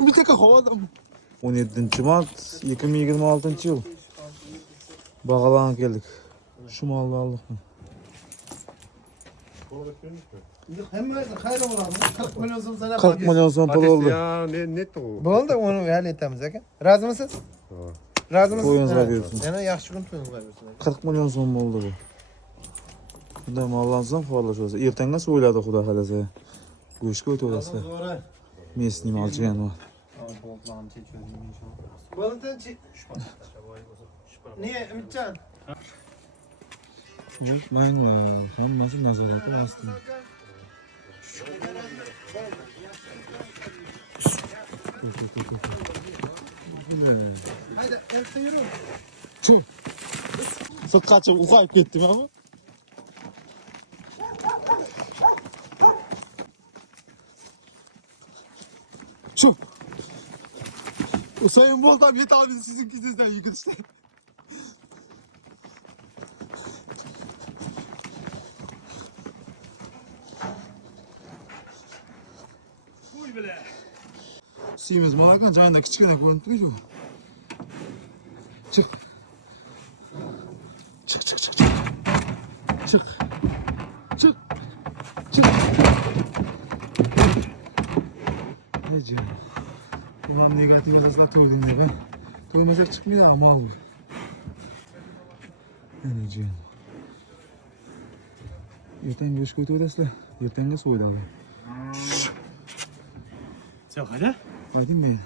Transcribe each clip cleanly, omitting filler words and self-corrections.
Bir tek havada mı? 17 Mart 2026 yıl. Bağalanıp geldik. Şu malı aldık mı? Hem hayır olalım. 40 milyon so'm sana 40 milyon so'm pul oldu. Ya netto bu. Bo'ldi, uni halletamiz aka. Rozimisiz? Rozimisiz? To'yingizga bersin. Yana yaxshi kun to'yingizga bersin. 40 milyon so'm oldu bu. Bunday mollansam xorlashadi. Ertanga so'yladi xudo xolasa. Go'shtga o'tavasizlar. Mesning olchigan bor. Valentin niye Ümitcan? Unutmayın var. Hammasi nazorati ostida. Haydi erken yürü. Çık. Sıkkaçıp uzayıp gittim ama. Çık. Sayın Bolt abi yet abi sizin sizden yıkın işte. Uy bile. Suyimiz malakan canında kichkina ko'rinib turibdi. Çık. Çık çık çık çık. Çık. Çık. Çık. Ne canım. Ulan negatif yazıslar to'yding deb. To'ymasak chiqmaydi amal bu. Ne canım. Ertaga go'shtga o'tiraysizlar. Ertaga so'yladi. Sen hadi. Hadi mi?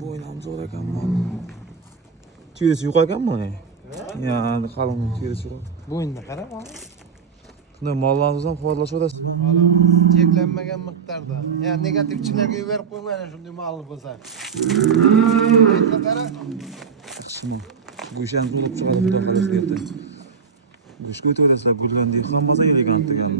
Bo'ynam zo'r ekanmi? Terisi yo'q ekanmi? Ya, qalin terisi yo'q. Bo'yinda qarab ol. Shunday mollarimiz ham xorlashyapti. Cheklanmagan miqdorda. Ya negativchilarga yuborib qo'ymaylar shunday ma'lum bo'lsa. Endi qara. Yaxshimi? Go'sht ham zo'r chiqadi xudo xolasa yerda. Go'shtga o'tiraysizlar, gullandek, hammasi elegant ekan.